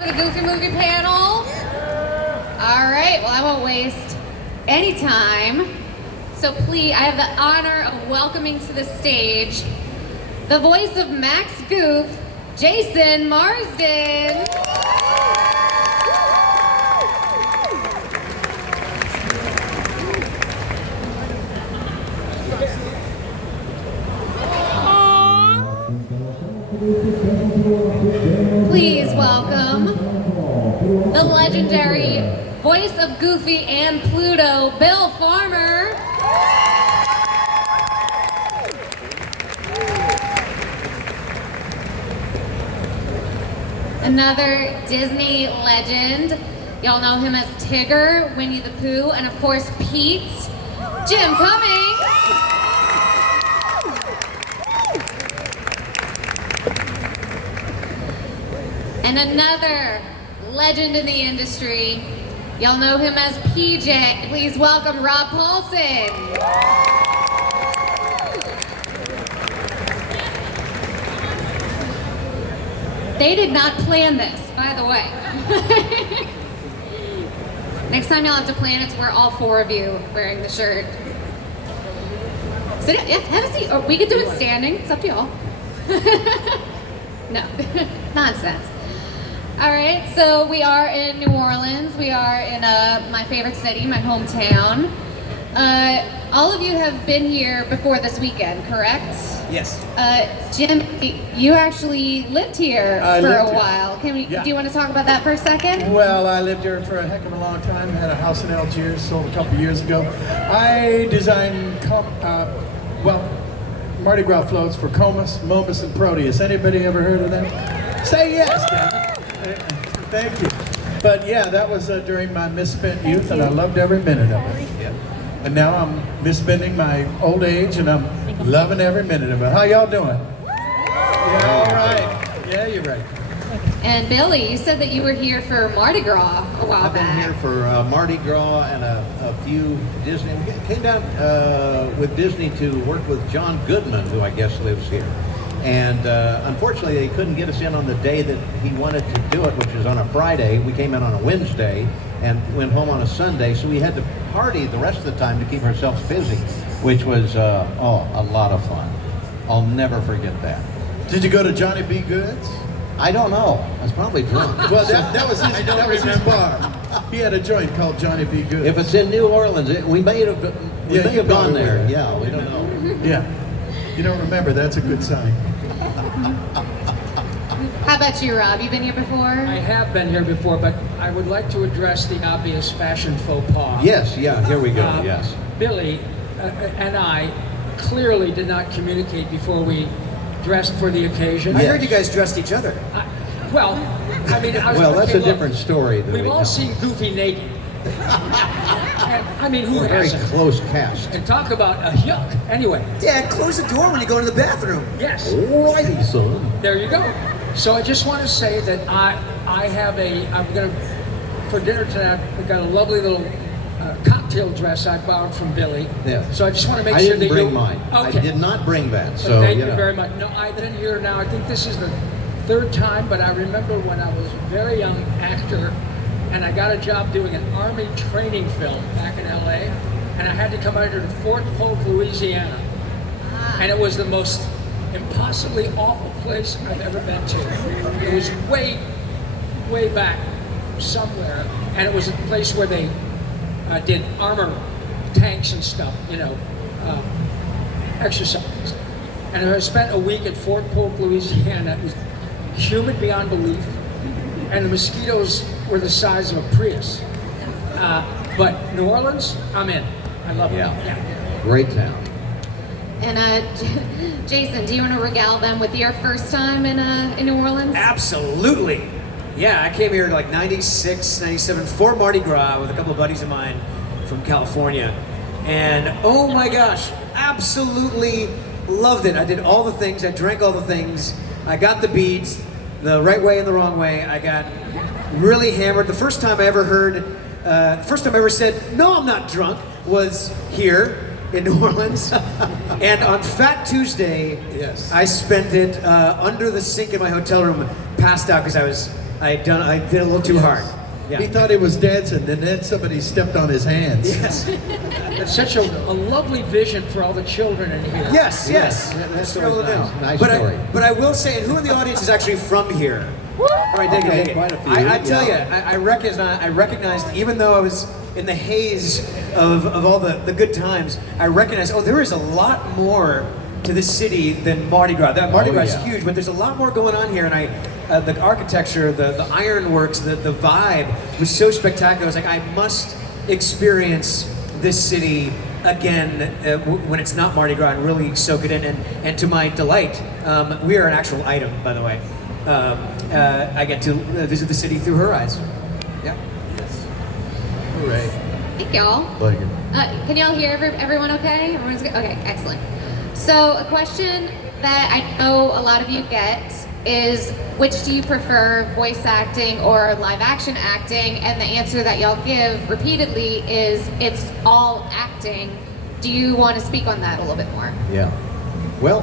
For the Goofy Movie panel? All right, well, I won't waste any time. So please, I have the honor of welcoming to the stage the voice of Max Goof, Jason Marsden. Please welcome the legendary voice of Goofy and Pluto, Bill Farmer. Another Disney legend. Y'all know him as Tigger, Winnie the Pooh, and of course Pete, Jim Cummings. And another legend in the industry. Y'all know him as PJ. Please welcome Rob Paulsen. They did not plan this, by the way. Next time y'all have to plan it to where all four of you wearing the shirt. Sit down, yeah, have a seat. Or we could do it standing, it's up to y'all. No, nonsense. All right, so we are in New Orleans. We are in my favorite city, my hometown. All of you have been here before this weekend, correct? Yes. Jim, you actually lived here for a while. Do you want to talk about that for a second? Well, I lived here for a heck of a long time. Had a house in Algiers, sold a couple years ago. I designed, Mardi Gras floats for Comus, Momus, and Proteus. Anybody ever heard of them? Say yes, Dan. Thank you. But yeah, that was during my misspent youth, and I loved every minute of it. And now I'm misspending my old age, and I'm loving every minute of it. How y'all doing? Yeah, all right. Yeah, you're right. And Billy, you said that you were here for Mardi Gras a while back. I've been here for Mardi Gras and a few Disney. We came down with Disney to work with John Goodman, who I guess lives here. And unfortunately, they couldn't get us in on the day that he wanted to do it, which was on a Friday. We came in on a Wednesday and went home on a Sunday, so we had to party the rest of the time to keep ourselves busy, which was a lot of fun. I'll never forget that. Did you go to Johnny B. Good's? I don't know. I was probably drunk. Well, that was his bar. He had a joint called Johnny B. Good's. If it's in New Orleans, we may have gone there. Yeah, we don't know. Yeah. You don't remember, that's a good sign. How about you, Rob? You been here before? I have been here before, but I would like to address the obvious fashion faux pas. Yes, yeah, here we go, yes. Billy and I clearly did not communicate before we dressed for the occasion. I heard you guys dressed each other. Well, that's a different story. We've all seen Goofy naked. I mean, who very hasn't? Close cast. And talk about a yuck. Anyway. Dad, close the door when you go to the bathroom. Yes. Alrighty, son. There you go. So I just want to say that I'm going to, for dinner tonight, we got a lovely little cocktail dress I borrowed from Billy. Yeah. So I just want to make sure that you... I didn't bring mine. Okay. I did not bring that, so thank you very much. No, I've been here now, I think this is the third time, but I remember when I was a very young actor, and I got a job doing an Army training film back in LA, and I had to come out here to Fort Polk, Louisiana. And it was the most impossibly awful place I've ever been to. It was way, way back somewhere, and it was a place where they did armor tanks and stuff, exercises. And I spent a week at Fort Polk, Louisiana. It was humid beyond belief, and the mosquitoes were the size of a Prius. But New Orleans, I'm in. I love it. Yeah. Great town. And Jason, do you want to regale them with your first time in New Orleans? Absolutely. Yeah, I came here like 96, 97 for Mardi Gras with a couple of buddies of mine from California. And oh my gosh, absolutely loved it. I did all the things, I drank all the things, I got the beads the right way and the wrong way. I got really hammered. The first time I ever said, no, I'm not drunk, was here in New Orleans. And on Fat Tuesday, yes, I spent it under the sink in my hotel room, passed out because I did a little too hard. Yeah. He thought he was dancing, and then somebody stepped on his hands. Yes. It's such a lovely vision for all the children in here. Yes. That's Really really nice. nice but story. but I will say, and who in the audience is actually from here? All right, dig Okay, it. quite a few, I tell yeah. you, I recognized, even though I was in the haze of all the good times, I recognized, oh, there is a lot more to this city than Mardi Gras. That Mardi Gras is huge, but there's a lot more going on here, and the architecture, the ironworks, the vibe was so spectacular. I was like, I must experience this city again when it's not Mardi Gras and really soak it in. And to my delight, we are an actual item, by the way. I get to visit the city through her eyes. Yeah. Hooray. Thank y'all. Pleasure. Can y'all hear everyone okay? Everyone's good? Okay, excellent. So a question that I know a lot of you get is, which do you prefer, voice acting or live action acting? And the answer that y'all give repeatedly is, it's all acting. Do you want to speak on that a little bit more? Yeah. Well,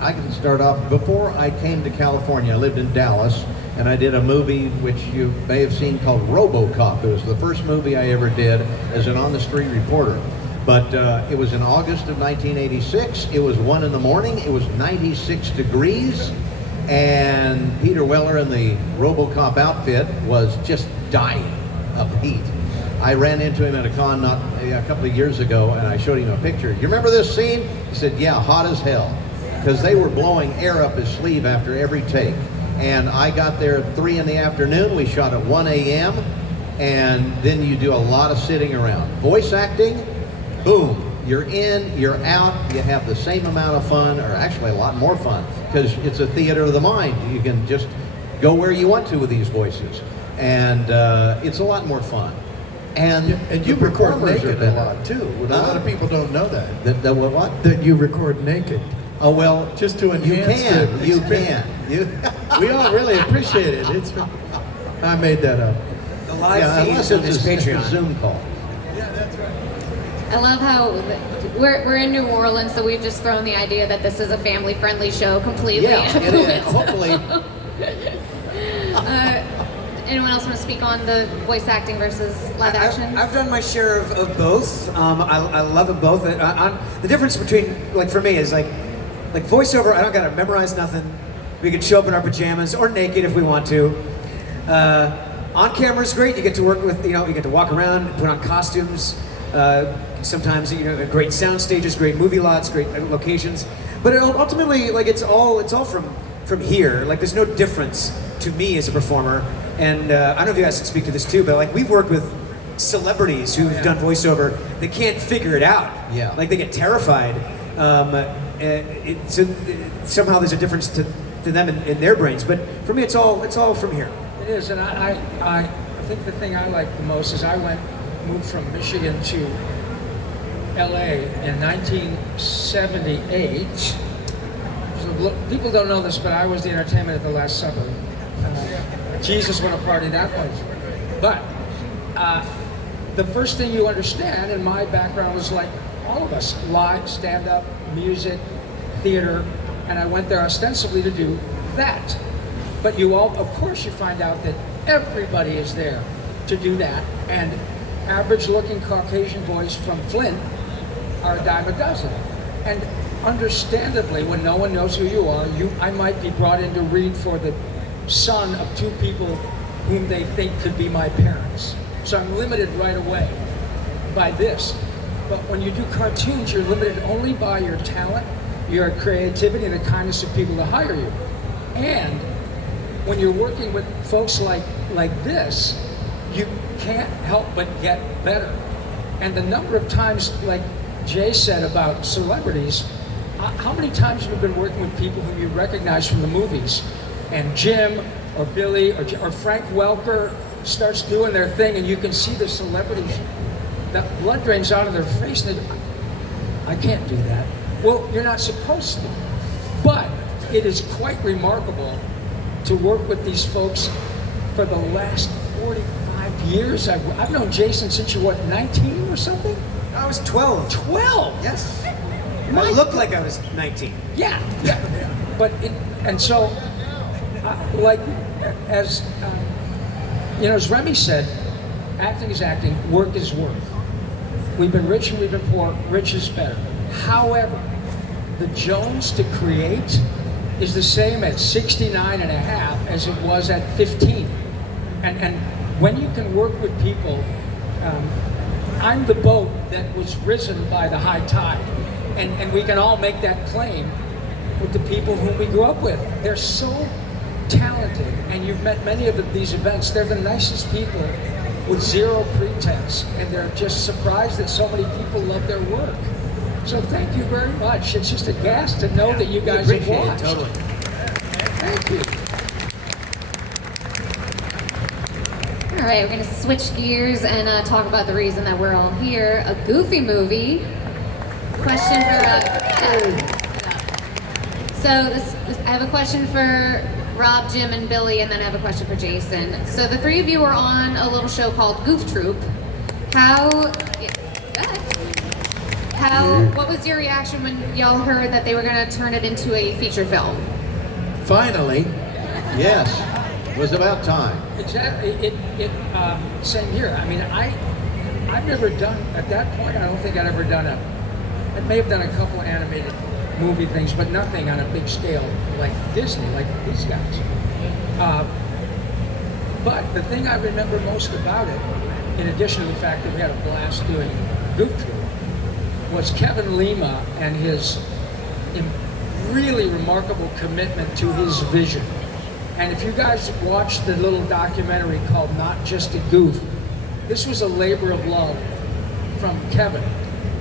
I can start off. Before I came to California, I lived in Dallas, and I did a movie which you may have seen called RoboCop. It was the first movie I ever did as an on-the-street reporter. But it was in August of 1986. It was 1 in the morning. It was 96 degrees. And Peter Weller in the RoboCop outfit was just dying of heat. I ran into him at a con a couple of years ago, and I showed him a picture. You remember this scene? He said, yeah, hot as hell. Because they were blowing air up his sleeve after every take. And I got there at 3 in the afternoon. We shot at 1 a.m. And then you do a lot of sitting around. Voice acting, boom. You're in, you're out, you have the same amount of fun, or actually a lot more fun, because it's a theater of the mind. You can just go where you want to with these voices. And it's a lot more fun. And you the record performers are naked a better. lot, too. A lot of people don't know that. That what? That you record naked. Oh, well, Just to enhance the you experience. can. You, We all really appreciate it. I made that up. The live yeah, feed unless on it's this a Patreon. Zoom call. I love how we're in New Orleans, so we've just thrown the idea that this is a family-friendly show completely. Yeah, it is. Hopefully. Anyone else want to speak on the voice acting versus live action? I've done my share of both. I love them both. The difference between, like, for me is like voiceover, I don't gotta memorize nothing. We can show up in our pajamas or naked if we want to. On camera is great. You get to work with, you get to walk around, put on costumes. Sometimes, great sound stages, great movie lots, great locations. But ultimately, like, it's all from here. Like, there's no difference to me as a performer. And I don't know if you guys can speak to this too, but like, we've worked with celebrities who've done voiceover. They can't figure it out. Yeah. Like, they get terrified. Somehow there's a difference to them in their brains. But for me, it's all from here. It is, and I think the thing I like the most is I moved from Michigan to LA in 1978. So people don't know this, but I was the entertainment at the Last Supper. Jesus, what a party that was. But the first thing you understand, and my background was like all of us, live, stand-up, music, theater, and I went there ostensibly to do that. But of course you find out that everybody is there to do that, and average-looking Caucasian boys from Flint are a dime a dozen. And understandably, when no one knows who you are, I might be brought in to read for the son of two people whom they think could be my parents. So I'm limited right away by this. But when you do cartoons, you're limited only by your talent, your creativity, and the kindness of people to hire you. And when you're working with folks like this, you can't help but get better. And the number of times, like Jay said about celebrities, how many times have you been working with people who you recognize from the movies? And Jim or Billy or Frank Welker starts doing their thing, and you can see the celebrities, that blood drains out of their face, and I can't do that. Well, you're not supposed to. But it is quite remarkable to work with these folks for the last 45 years. I've known Jason since you, 19 or something? I was 12. 12? Yes. I looked like I was 19. Yeah. But, as as Remy said, acting is acting, work is work. We've been rich and we've been poor. Rich is better. However, the Jones to create is the same at 69 and a half as it was at 15. And when you can work with people, I'm the boat that was risen by the high tide. And we can all make that claim with the people whom we grew up with. They're so talented, and you've met many of these events. They're the nicest people with zero pretense, and they're just surprised that so many people love their work. So thank you very much. It's just a gas to know that you guys have watched. Totally. Thank you. All right, we're going to switch gears and talk about the reason that we're all here. A Goofy movie. Question for so I have a question for Rob, Jim, and Billy, and then I have a question for Jason. So the three of you were on a little show called Goof Troop. What was your reaction when y'all heard that they were going to turn it into a feature film? Finally. Yes, it was about time. Exactly. Same here. I mean, I've never done, at that point, I don't think I'd ever done I may have done a couple of animated movie things, but nothing on a big scale like Disney, like these guys. But the thing I remember most about it, in addition to the fact that we had a blast doing Goof Troop, was Kevin Lima and his really remarkable commitment to his vision. And if you guys watch the little documentary called Not Just a Goof, this was a labor of love from Kevin.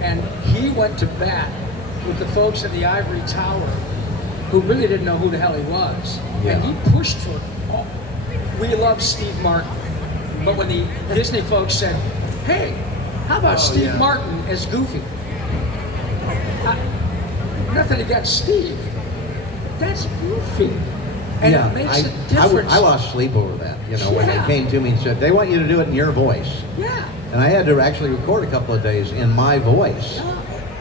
And he went to bat with the folks in the Ivory Tower who really didn't know who the hell he was. Yeah. And he pushed for, we love Steve Martin. But when the Disney folks said, hey, how about Steve Martin as Goofy? Nothing against Steve. That's Goofy. And it makes a difference. I lost sleep over that, when they came to me and said, they want you to do it in your voice. Yeah. And I had to actually record a couple of days in my voice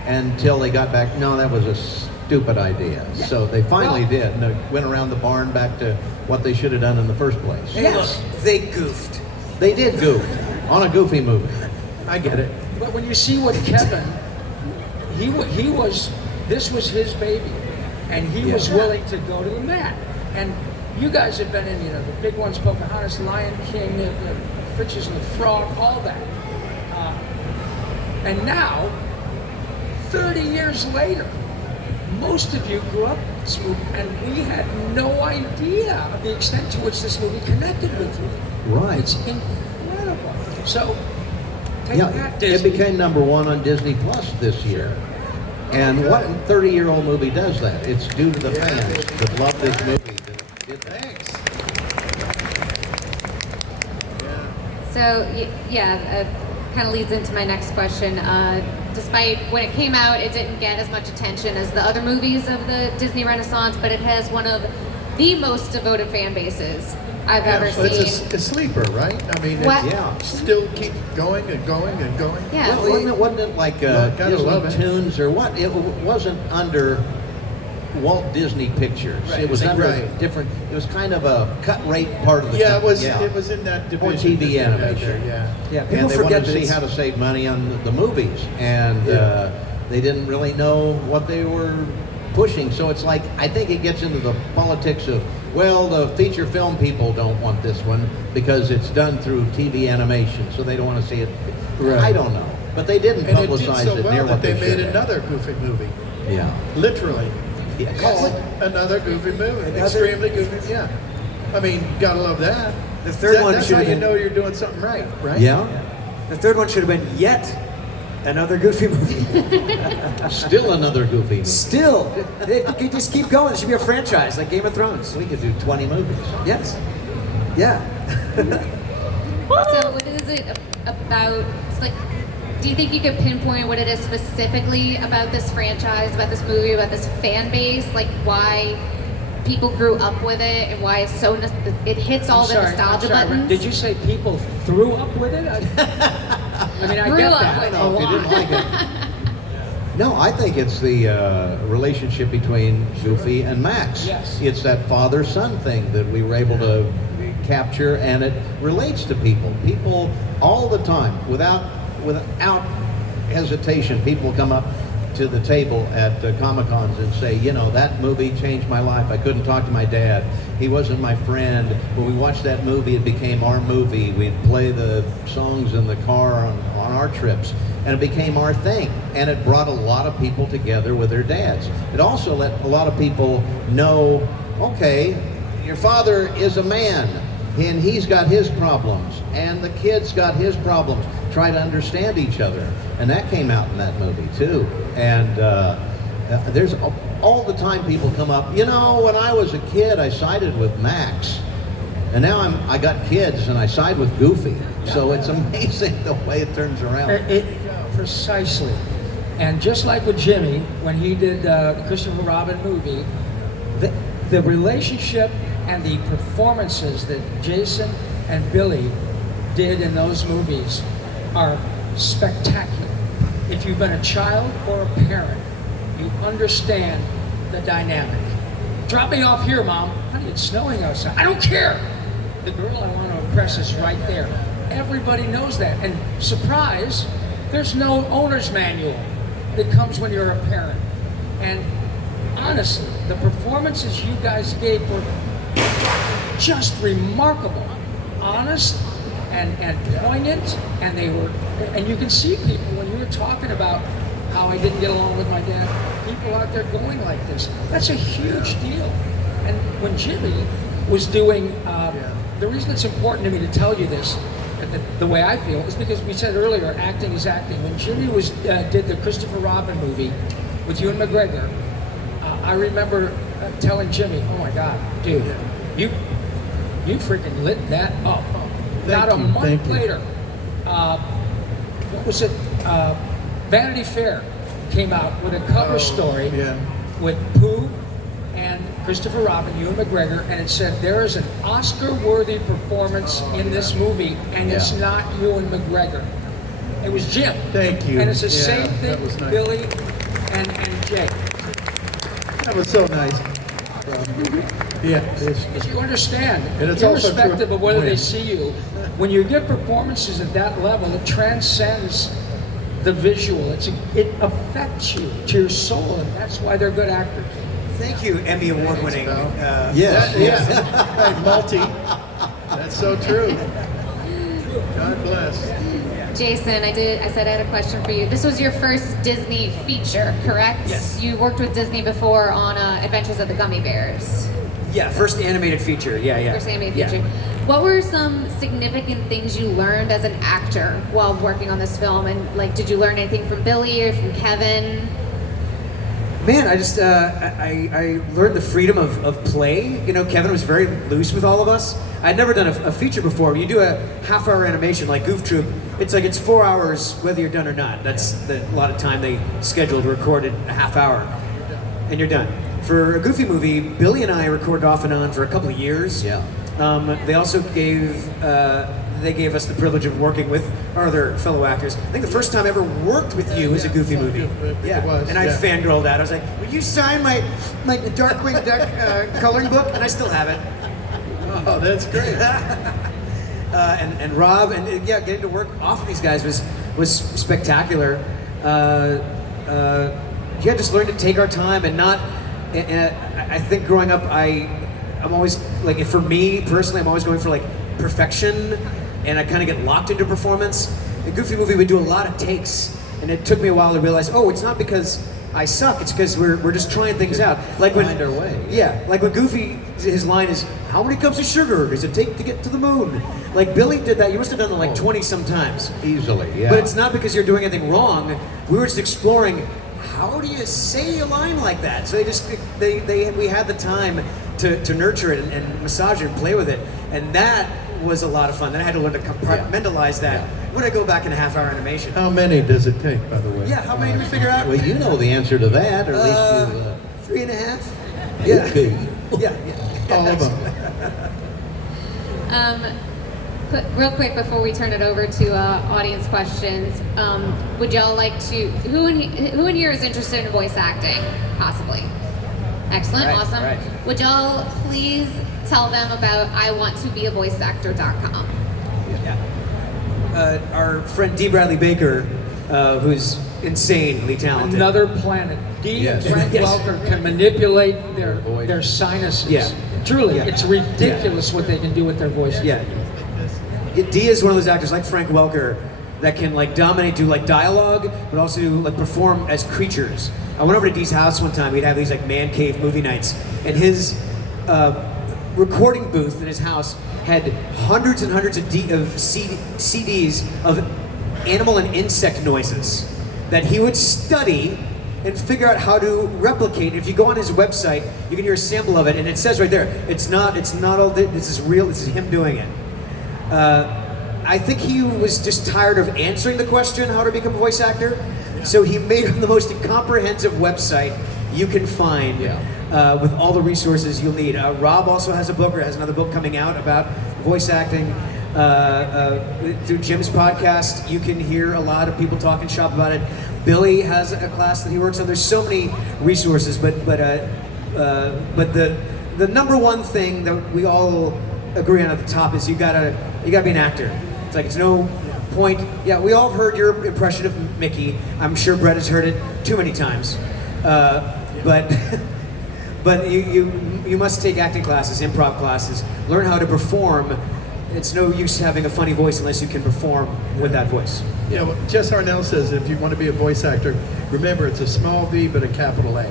until they got back, no, that was a stupid idea. Yeah. So they finally did, and they went around the barn back to what they should have done in the first place. Hey, look, they goofed. They did goof on a Goofy movie. I get it. But when you see what Kevin, this was his baby, and he was willing to go to the mat. And you guys have been in, the big ones, Pocahontas, Lion King, the Princess and the Frog, all that. And now, 30 years later, most of you grew up with this movie, and we had no idea of the extent to which this movie connected with you. Right. It's incredible. So, take that, It Disney. Disney. became #1 on Disney Plus this year. And what 30-year-old movie does that? It's due to the fans that love this movie. Thanks. So, kind of leads into my next question. Despite when it came out, it didn't get as much attention as the other movies of the Disney Renaissance, but it has one of the most devoted fan bases I've ever So seen. it's a sleeper, right? I mean, What? it still keeps going and going and going. Yeah. Well, wasn't it like gotta love it. Disney Tunes or what? It wasn't under Walt Disney Pictures. Right. It was under Right. different. It was kind of a cut rate part of the. Yeah, it was in that Or division. TV that they had animation. there, yeah. People And they forget wanted to that see it's- how to save money on the movies, and they didn't really know what they were pushing. So it's like, I think it gets into the politics of, well, the feature film people don't want this one because it's done through TV animation, so they don't want to see it. Right. I don't know, but they didn't And it publicize did so it well near that what they they made should have. another Goofy movie. Yeah. Literally. Yes. Called another Goofy movie. Another- Extremely Goofy. Yeah. I mean, gotta love that. The third one That's should how have you been- know you're doing something right, right? Yeah. The third one should have been yet another Goofy movie. Still another Goofy movie. Still, they could just keep going. It should be a franchise like Game of Thrones. We could do 20 movies. Yes. Yeah. So what is it about, it's like, do you think you could pinpoint what it is specifically about this franchise, about this movie, about this fan base, like why people grew up with it and why it's so, it hits all the nostalgia buttons? Did you say people threw up with it? I mean, I Grew get up that. with I don't know if you didn't like it. No, I think it's the relationship between Goofy and Max. Yes. It's that father-son thing that we were able to capture, and it relates to people. People all the time, without hesitation, people come up to the table at Comic-Cons and say, you know, that movie changed my life. I couldn't talk to my dad. He wasn't my friend. When we watched that movie, it became our movie. We'd play the songs in the car on our trips, and it became our thing. And it brought a lot of people together with their dads. It also let a lot of people know, okay, your father is a man, and he's got his problems, and the kid's got his problems. Try to understand each other. And that came out in that movie too. And there's all the time people come up, you know, when I was a kid, I sided with Max. And now I got kids and I side with Goofy. So it's amazing the way it turns around. Precisely. And just like with Jimmy, when he did the Christopher Robin movie, the relationship and the performances that Jason and Billy did in those movies are spectacular. If you've been a child or a parent, you understand the dynamic. Drop me off here, Mom. Honey, it's snowing outside. I don't care. The girl I want to impress is right there. Everybody knows that. And surprise, there's no owner's manual that comes when you're a parent. And honestly, the performances you guys gave were just remarkable. Honest and poignant, and and you can see people when you were talking about how I didn't get along with my dad, people out there going like this. That's a huge deal. And when Jimmy was doing, the reason it's important to me to tell you this, the way I feel, is because we said earlier, acting is acting. When Jimmy did the Christopher Robin movie with Ewan McGregor, I remember telling Jimmy, oh my God, dude, you freaking lit that up. Not a month later, what was it? Vanity Fair came out with a cover story with Pooh and Christopher Robin, Ewan McGregor, and it said there is an Oscar-worthy performance in this movie, and it's not Ewan McGregor. It was Jim. Thank you. And it's the same thing that was with nice. Billy and Jay. That was so nice. Yeah. Because you understand, And it's also irrespective true of whether they when- see you, when you get performances at that level, it transcends the visual. It affects you to your soul, and that's why they're good actors. Thank you, Emmy Award-winning. Hey, multi. That's so true. God bless. Jason, I said I had a question for you. This was your first Disney feature, correct? Yes. You worked with Disney before on Adventures of the Gummy Bears. Yeah, first animated feature. Yeah. First animated Yeah. feature. What were some significant things you learned as an actor while working on this film? And like, did you learn anything from Billy or from Kevin? Man, I just I learned the freedom of play. You know, Kevin was very loose with all of us. I'd never done a feature before. You do a half-hour animation like Goof Troop. It's 4 hours whether you're done or not. That's a lot of time they scheduled, recorded a half hour, and you're done. For a Goofy movie, Billy and I recorded off and on for a couple of years. Yeah. They also gave us the privilege of working with our other fellow actors. I think the first time I ever worked with you was a Goofy movie. It was, and I fangirled out. I was like, "Will you sign my Darkwing Duck coloring book?" And I still have it. Oh, that's great. And Rob and getting to work off of these guys was spectacular. Just learned to take our time and not. And I think growing up, I'm always like, for me personally, I'm always going for like perfection, and I kind of get locked into performance. The Goofy movie would do a lot of takes, and it took me a while to realize, oh, it's not because I suck, it's because we're just trying things out. Like when Find our way. Yeah, like when Goofy, his line is, "How many cups of sugar does it take to get to the moon?" Like Billy did that. You must have done that like 20 sometimes. Easily, yeah. But it's not because you're doing anything wrong. We were just exploring, how do you say a line like that? So we had the time to nurture it and massage it and play with it, and that was a lot of fun. Then I had to learn to compartmentalize that when I go back in a half-hour animation. How many does it take, by the way? Yeah, how many did we figure out? Well, you know the answer to that, or at least you... 3.5. Yeah. Okay. Yeah. All of them. Real quick before we turn it over to audience questions, would y'all like to? Who in here is interested in voice acting? Possibly. Excellent, Right, awesome. right. Would y'all please tell them about iwanttobeavoiceactor.com. Our friend D. Bradley Baker, who's insanely talented. Another planet. Dee Yes. and Frank Yes. Welker can manipulate Voice. their sinuses. Yeah. Truly, Yeah. it's ridiculous what they can do with their voices. Yeah. Dee is one of those actors like Frank Welker that can like dominate, do like dialogue, but also like perform as creatures. I went over to Dee's house one time. We'd have these like man cave movie nights, and his recording booth in his house had hundreds and hundreds of CDs of animal and insect noises that he would study and figure out how to replicate. If you go on his website, you can hear a sample of it, and it says right there, it's not all, this is real, this is him doing it. I think he was just tired of answering the question, how to become a voice actor, so he made the most comprehensive website you can find with all the resources you'll need. Rob also has a book, or has another book coming out about voice acting. Through Jim's podcast, you can hear a lot of people talking shop about it. Billy has a class that he works on. There's so many resources, but the number one thing that we all agree on at the top is you gotta be an actor. It's like it's no point. Yeah, we all have heard your impression of Mickey. I'm sure Brett has heard it too many times. But you must take acting classes, improv classes, learn how to perform. It's no use having a funny voice unless you can perform with that voice. Yeah, well, Jess Harnell says if you want to be a voice actor, remember it's a small V but a capital A.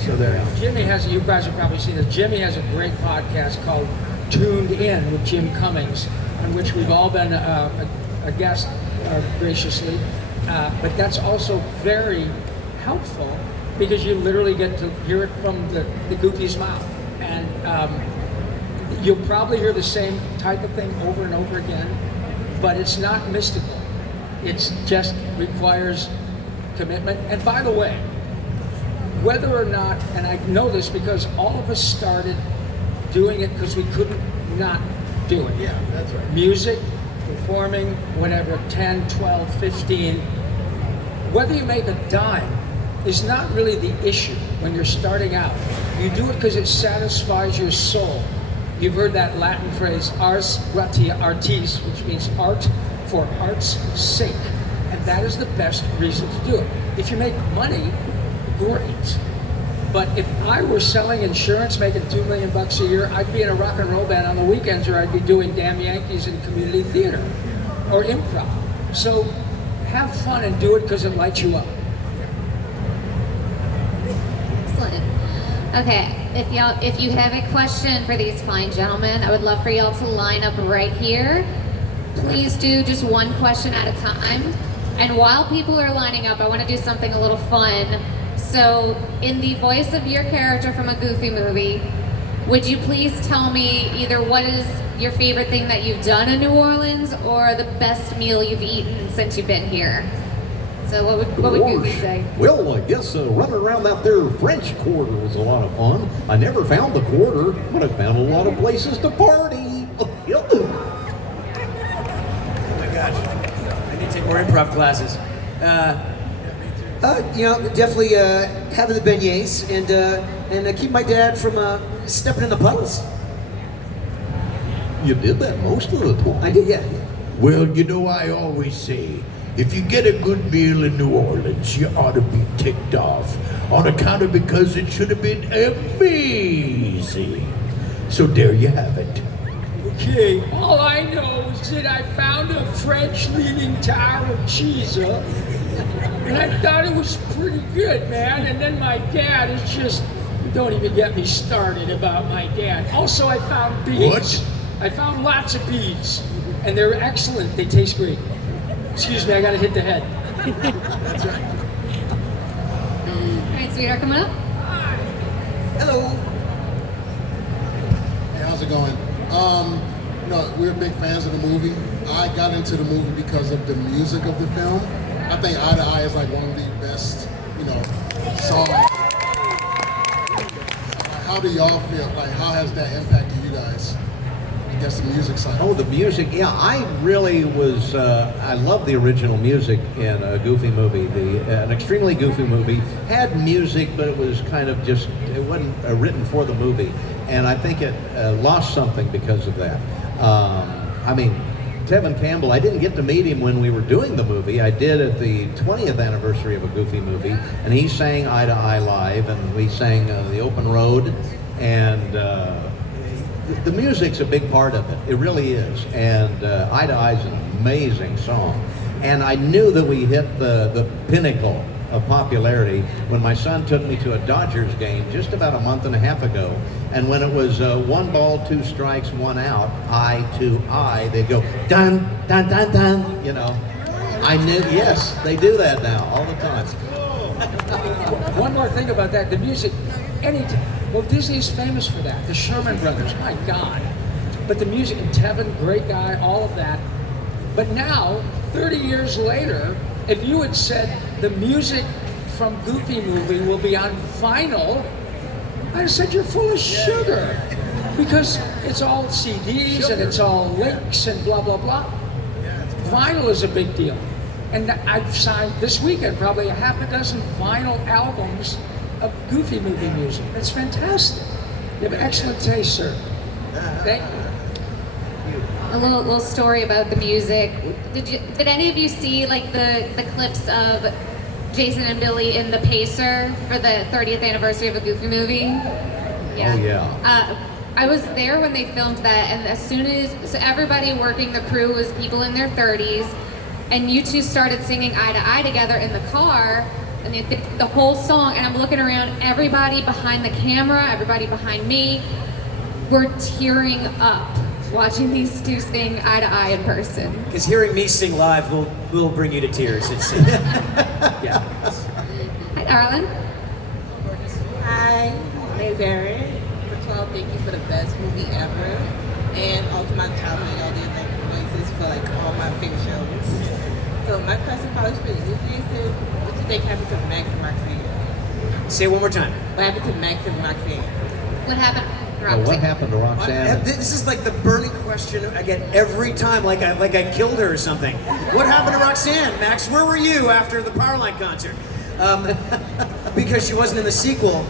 So there. Jimmy has, you guys have probably seen it, Jimmy has a great podcast called Tuned In with Jim Cummings, on which we've all been a guest graciously. But that's also very helpful because you literally get to hear it from the goofy's mouth. And you'll probably hear the same type of thing over and over again, but it's not mystical. It just requires commitment. And by the way, whether or not, and I know this because all of us started doing it because we couldn't not do it. Yeah, that's right. Music, performing, whatever, 10, 12, 15. Whether you make a dime is not really the issue when you're starting out. You do it because it satisfies your soul. You've heard that Latin phrase, ars gratia artis, which means art for art's sake. And that is the best reason to do it. If you make money, great. But if I were selling insurance, making $2 million a year, I'd be in a rock and roll band on the weekends, or I'd be doing Damn Yankees in community theater or improv. So have fun and do it because it lights you up. Excellent. Okay, if you have a question for these fine gentlemen, I would love for y'all to line up right here. Please do just one question at a time. And while people are lining up, I want to do something a little fun. So, in the voice of your character from a Goofy movie, would you please tell me either what is your favorite thing that you've done in New Orleans, or the best meal you've eaten since you've been here? So what would Goofy say? Well, I guess running around that there French Quarter was a lot of fun. I never found the Quarter, but I found a lot of places to party. Oh my gosh, I need to take more improv classes. Definitely having the beignets and keep my dad from stepping in the puddles. You did that most of the time. I did, yeah. Well, you know, I always say, if you get a good meal in New Orleans, you ought to be ticked off on account of because it should have been amazing. So there you have it. Okay, all I know is that I found a French leaning tower of cheese, and I thought it was pretty good, man. And then my dad is just, don't even get me started about my dad. Also, I found beans. What? I found lots of beans, and they're excellent. They taste great. Excuse me, I gotta hit the head. That's right. All right, sweetheart, coming up. Hello. Hey, how's it going? We're big fans of the movie. I got into the movie because of the music of the film. I think Eye to Eye is like one of the best, songs. How do y'all feel? Like, how has that impacted you guys? I guess the music side. Oh, the music, yeah, I really was, I love the original music in a Goofy movie. An extremely Goofy movie had music, but it was kind of just, it wasn't written for the movie. and I think it lost something because of that. I mean, Tevin Campbell, I didn't get to meet him when we were doing the movie. I did at the 20th anniversary of a Goofy movie, and he sang Eye to Eye live, and we sang The Open Road, and the music's a big part of it. It really is, and Eye to Eye is an amazing song. And I knew that we hit the pinnacle of popularity when my son took me to a Dodgers game just about a month and a half ago. And when it was 1 ball, 2 strikes, 1 out, eye to eye, they'd go dun, dun, dun, dun, you know. I knew, yes, they do that now all the time. One more thing about that, the music, well, Disney's famous for that. The Sherman Brothers, my God. But the music, and Tevin, great guy, all of that. But now, 30 years later, if you had said the music from Goofy movie will be on vinyl, I'd have said you're full of sugar. Because it's all CDs and it's all links and blah, blah, blah. Vinyl is a big deal. And I've signed this weekend probably a half a dozen vinyl albums of Goofy movie music. It's fantastic. You have excellent taste, sir. Thank you. A little story about the music. Did any of you see like the clips of Jason and Billy in The Pacer for the 30th anniversary of a Goofy movie? Yeah. Oh yeah. I was there when they filmed that, and as soon as everybody working the crew was people in their 30s, and you two started singing Eye to Eye together in the car, and the whole song, and I'm looking around, everybody behind the camera, everybody behind me, were tearing up watching these two sing Eye to Eye in person. Because hearing me sing live will bring you to tears. It's yeah. Hi, darling. Hi, my name's Erin. First of all, thank you for the best movie ever. And all through my childhood, y'all did like voices for like all my favorite shows. So my question probably for you, Jason, what do you think happened to Max and Roxanne? Say it one more time. What happened to Max and Roxanne? What happened? What happened to Roxanne? This is like the burning question I get every time, like I killed her or something. What happened to Roxanne? Max, where were you after the Powerline concert? Because she wasn't in the sequel.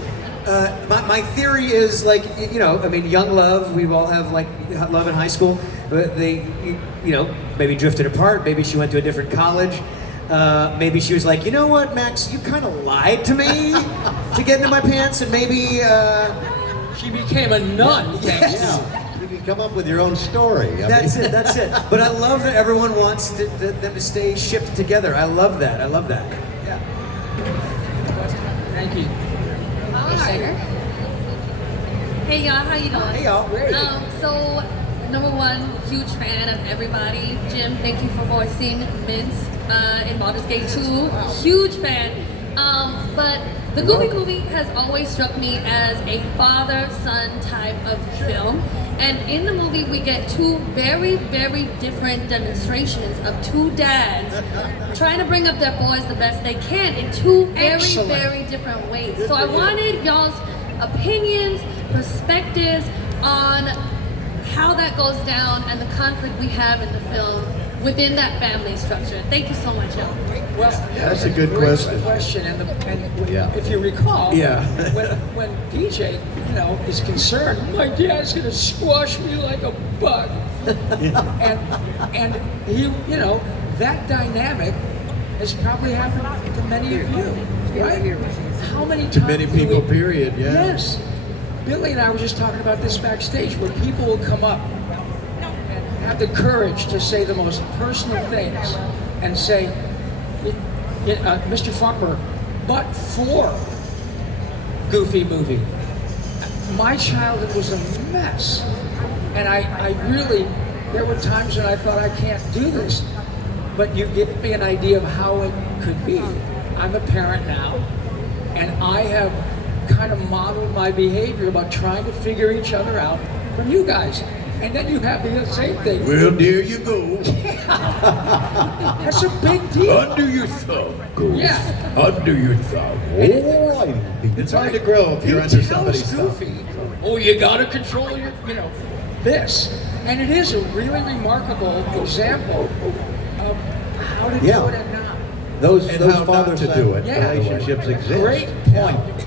My theory is like, you know, I mean, young love, we all have like love in high school, but they, you know, maybe drifted apart, maybe she went to a different college. Maybe she was like, you know what, Max, you kind of lied to me to get into my pants, and maybe, She became a nun. Yes. Yeah. You can come up with your own story. That's it. But I love that everyone wants them to stay shipped together. I love that. Yeah. Thank you. Hi. Hey y'all, how you doing? Hey y'all. So, number one, huge fan of everybody. Jim, thank you for voicing Mince in Baldur's Gate 2. Huge fan. But the Goofy movie has always struck me as a father-son type of film. And in the movie, we get two very, very different demonstrations of two dads trying to bring up their boys the best they can in two very, very different ways. So I wanted y'all's opinions, perspectives on how that goes down and the conflict we have in the film within that family structure. Thank you so much, y'all. Well, That's a good great question. And Yeah. if you recall, Yeah. when DJ, you know, is concerned, my dad's gonna squash me like a bug, and he, you know, that dynamic has probably happened to many of you, right? How many times? To many people, period, yeah. Yes. Billy and I were just talking about this backstage, where people will come up and have the courage to say the most personal things and say, Mr. Funkberg, but for Goofy movie, my childhood was a mess. And I really, there were times when I thought I can't do this, but you give me an idea of how it could be. I'm a parent now, and I have kind of modeled my behavior about trying to figure each other out from you guys. And then you have the same thing. Well, there you go. That's a big deal. Under your thumb, Goose. Yeah. Under your thumb. Oh, It's hard to grow if you're under somebody's thumb. Goofy. Oh, you gotta control your, you know, this. And it is a really remarkable example of how to do it and not. Those And how not father to son do it. Yeah. relationships exist. Great point.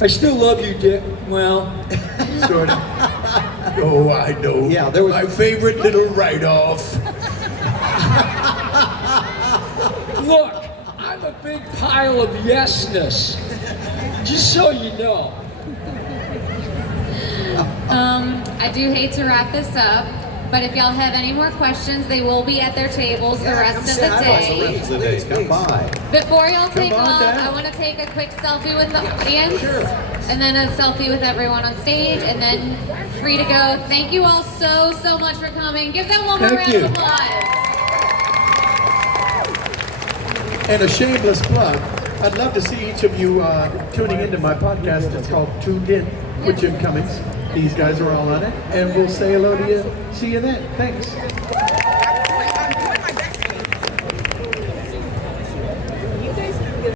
I still love you, Dick. Well, Sort of. Oh, I know. Yeah, there was- my favorite little write-off. look, I'm a big pile of yesness. Just so you know. I do hate to wrap this up, but if y'all have any more questions, they will be at their tables the rest of the day. Come by. Before y'all take on off, down. I want to take a quick selfie with the audience, and then a selfie with everyone on stage, and then free to go. Thank you all so much for coming. Give them one more Thank round you. of applause. And a shameless plug, I'd love to see each of you tuning into my podcast. It's called Tuned In with Jim Cummings. These guys are all on it, and we'll say hello to you. See you then. Thanks.